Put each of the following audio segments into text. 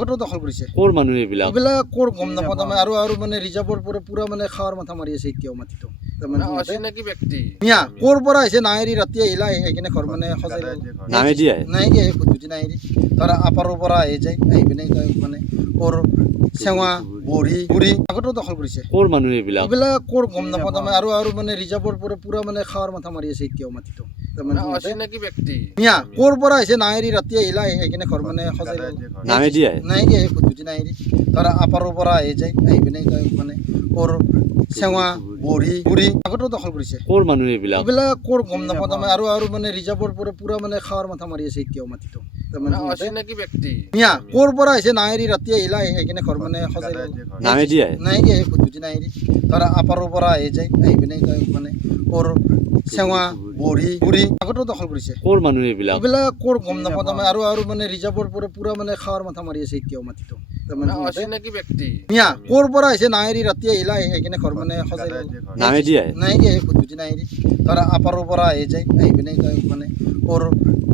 আগতেও দখল কৰিছে ক'ৰ মানুহ এইবিলাক এইবিলাক ক'ৰ গম নাপাওঁ তাৰমানে আৰু মানে ৰিজাৰ্ভৰ পৰা পুৰা মানে খাৱাৰ মাথা মাৰি আছে এতিয়াও মাটিটো তাৰমানে অচিনাকি ব্যক্তি মিয়া ক'ৰ পৰা আহিছে নাহেৰি ৰাতি আহিলা আহি কিনে ঘৰ মানে সজাই নাহে দিয়ে নাই দিয়ে খুদুতি নাহেৰি তাৰ আপাৰৰ পৰা আহি যায় আহি পিনে মানে ক'ৰ চেৱা বঢ়ি বুঢ়ী আগতেও দখল কৰিছে ক'ৰ মানুহ এইবিলাক এইবিলাক ক'ৰ গম নাপাওঁ তাৰমানে আৰু মানে ৰিজাৰ্ভৰ পৰা পুৰা মানে খাৱাৰ মাথা মাৰি আছে এতিয়াও মাটিটো তাৰমানে অচিনাকি ব্যক্তি মিয়া ক'ৰ পৰা আহিছে নাহেৰি ৰাতি আহিলা আহি কিনে ঘৰ মানে সজাই নাহে দিয়ে নাই দিয়ে খুদুতি নাহেৰি তাৰ আপাৰৰ পৰা আহি যায় আহি পিনে মানে ক'ৰ চেৱা বঢ়ি বুঢ়ী আগতেও দখল কৰিছে ক'ৰ মানুহ এইবিলাক এইবিলাক ক'ৰ গম নাপাওঁ তাৰমানে আৰু মানে ৰিজাৰ্ভৰ পৰা পুৰা মানে খাৱাৰ মাথা মাৰি আছে এতিয়াও মাটিটো তাৰমানে অচিনাকি ব্যক্তি মিয়া ক'ৰ পৰা আহিছে নাহেৰি ৰাতি আহিলা আহি কিনে ঘৰ মানে সজাই নাহে দিয়ে নাই দিয়ে খুদুতি নাহেৰি তাৰ আপাৰৰ পৰা আহি যায় আহি পিনে মানে ক'ৰ চেৱা বঢ়ি বুঢ়ী আগতেও দখল কৰিছে ক'ৰ মানুহ এইবিলাক এইবিলাক ক'ৰ গম নাপাওঁ তাৰমানে আৰু মানে ৰিজাৰ্ভৰ পৰা পুৰা মানে খাৱাৰ মাথা মাৰি আছে এতিয়াও মাটিটো তাৰমানে অচিনাকি ব্যক্তি মিয়া ক'ৰ পৰা আহিছে নাহেৰি ৰাতি আহিলা আহি কিনে ঘৰ মানে সজাই নাহে দিয়ে নাই দিয়ে খুদুতি নাহেৰি তাৰ আপাৰৰ পৰা আহি যায় আহি পিনে মানে ক'ৰ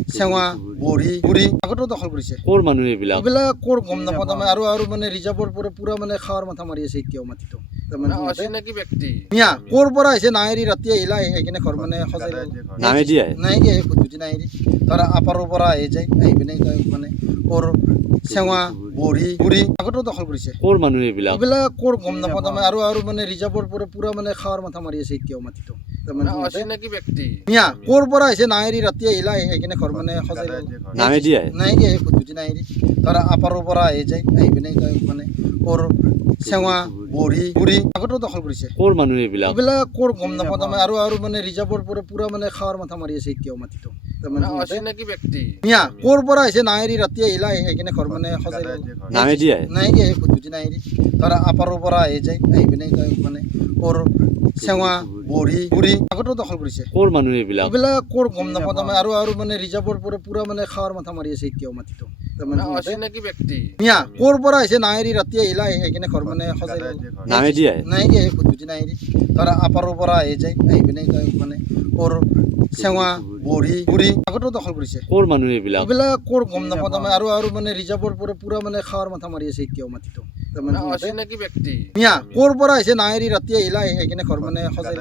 চেৱা বঢ়ি বুঢ়ী আগতেও দখল কৰিছে ক'ৰ মানুহ এইবিলাক এইবিলাক ক'ৰ গম নাপাওঁ তাৰমানে আৰু মানে ৰিজাৰ্ভৰ পৰা পুৰা মানে খাৱাৰ মাথা মাৰি আছে এতিয়াও মাটিটো তাৰমানে অচিনাকি ব্যক্তি মিয়া ক'ৰ পৰা আহিছে নাহেৰি ৰাতি আহিলা আহি কিনে ঘৰ মানে সজাই নাহে দিয়ে নাই দিয়ে খুদুতি নাহেৰি তাৰ আপাৰৰ পৰা আহি যায় আহি পিনে মানে ক'ৰ চেৱা বঢ়ি বুঢ়ী আগতেও দখল কৰিছে ক'ৰ মানুহ এইবিলাক এইবিলাক ক'ৰ গম নাপাওঁ তাৰমানে আৰু মানে ৰিজাৰ্ভৰ পৰা পুৰা মানে খাৱাৰ মাথা মাৰি আছে এতিয়াও মাটিটো তাৰমানে অচিনাকি ব্যক্তি মিয়া ক'ৰ পৰা আহিছে নাহেৰি ৰাতি আহিলা আহি কিনে ঘৰ মানে সজাই নাহে দিয়ে নাই দিয়ে খুদুতি নাহেৰি তাৰ আপাৰৰ পৰা আহি যায় আহি পিনে মানে ক'ৰ চেৱা বঢ়ি বুঢ়ী আগতেও দখল কৰিছে ক'ৰ মানুহ এইবিলাক এইবিলাক ক'ৰ গম নাপাওঁ তাৰমানে আৰু মানে ৰিজাৰ্ভৰ পৰা পুৰা মানে খাৱাৰ মাথা মাৰি আছে এতিয়াও মাটিটো তাৰমানে অচিনাকি ব্যক্তি মিয়া ক'ৰ পৰা আহিছে নাহেৰি ৰাতি আহিলা আহি কিনে ঘৰ মানে সজাই নাহে দিয়ে নাই দিয়ে খুদুতি নাহেৰি তাৰ আপাৰৰ পৰা আহি যায় আহি পিনে মানে ক'ৰ চেৱা বঢ়ি বুঢ়ী আগতেও দখল কৰিছে ক'ৰ মানুহ এইবিলাক এইবিলাক ক'ৰ গম নাপাওঁ তাৰমানে আৰু মানে ৰিজাৰ্ভৰ পৰা পুৰা মানে খাৱাৰ মাথা মাৰি আছে এতিয়াও মাটিটো তাৰমানে অচিনাকি ব্যক্তি মিয়া ক'ৰ পৰা আহিছে নাহেৰি ৰাতি আহিলা আহি কিনে ঘৰ মানে সজাই নাহে দিয়ে নাই দিয়ে খুদুতি নাহেৰি তাৰ আপাৰৰ পৰা আহি যায় আহি পিনে মানে ক'ৰ চেৱা বঢ়ি বুঢ়ী আগতেও দখল কৰিছে ক'ৰ মানুহ এইবিলাক এইবিলাক ক'ৰ গম নাপাওঁ তাৰমানে আৰু মানে ৰিজাৰ্ভৰ পৰা পুৰা মানে খাৱাৰ মাথা মাৰি আছে এতিয়াও মাটিটো তাৰমানে অচিনাকি ব্যক্তি মিয়া ক'ৰ পৰা আহিছে নাহেৰি ৰাতি আহিলা আহি কিনে ঘৰ মানে সজাই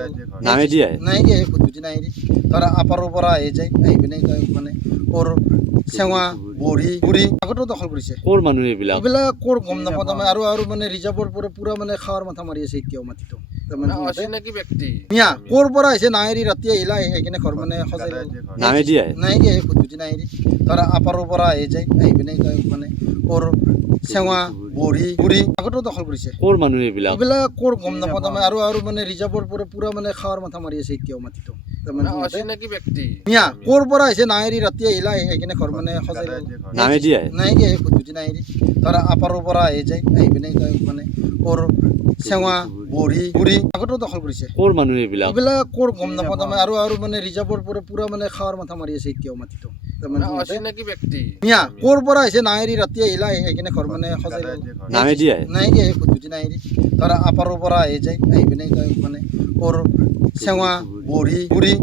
নাহে দিয়ে নাই দিয়ে খুদুতি নাহেৰি তাৰ আপাৰৰ পৰা আহি যায় আহি পিনে মানে ক'ৰ চেৱা বঢ়ি বুঢ়ী আগতেও দখল কৰিছে ক'ৰ মানুহ এইবিলাক এইবিলাক ক'ৰ গম নাপাওঁ তাৰমানে আৰু মানে ৰিজাৰ্ভৰ পৰা পুৰা মানে খাৱাৰ মাথা মাৰি আছে এতিয়াও মাটিটো তাৰমানে অচিনাকি ব্যক্তি মিয়া ক'ৰ পৰা আহিছে নাহেৰি ৰাতি আহিলা আহি কিনে ঘৰ মানে সজাই নাহে দিয়ে নাই দিয়ে খুদুতি নাহেৰি তাৰ আপাৰৰ পৰা আহি যায় আহি পিনে মানে ক'ৰ চেৱা বঢ়ি বুঢ়ী আগতেও দখল কৰিছে ক'ৰ মানুহ এইবিলাক এইবিলাক ক'ৰ গম নাপাওঁ তাৰমানে আৰু মানে ৰিজাৰ্ভৰ পৰা পুৰা মানে খাৱাৰ মাথা মাৰি আছে এতিয়াও মাটিটো তাৰমানে অচিনাকি ব্যক্তি মিয়া ক'ৰ পৰা আহিছে নাহেৰি ৰাতি আহিলা আহি কিনে ঘৰ মানে সজাই নাহে দিয়ে নাই দিয়ে খুদুতি নাহেৰি তাৰ আপাৰৰ পৰা আহি যায় আহি পিনে মানে ক'ৰ চেৱা বঢ়ি বুঢ়ী আগতেও দখল কৰিছে ক'ৰ মানুহ এইবিলাক এইবিলাক ক'ৰ গম নাপাওঁ তাৰমানে আৰু মানে ৰিজাৰ্ভৰ পৰা পুৰা মানে খাৱাৰ মাথা মাৰি আছে এতিয়াও মাটিটো তাৰমানে অচিনাকি ব্যক্তি মিয়া ক'ৰ পৰা আহিছে নাহেৰি ৰাতি আহিলা আহি কিনে ঘৰ মানে সজাই নাহে দিয়ে নাই দিয়ে খুদুতি নাহেৰি তাৰ আপাৰৰ পৰা আহি যায় আহি পিনে মানে ক'ৰ চেৱা বঢ়ি বুঢ়ী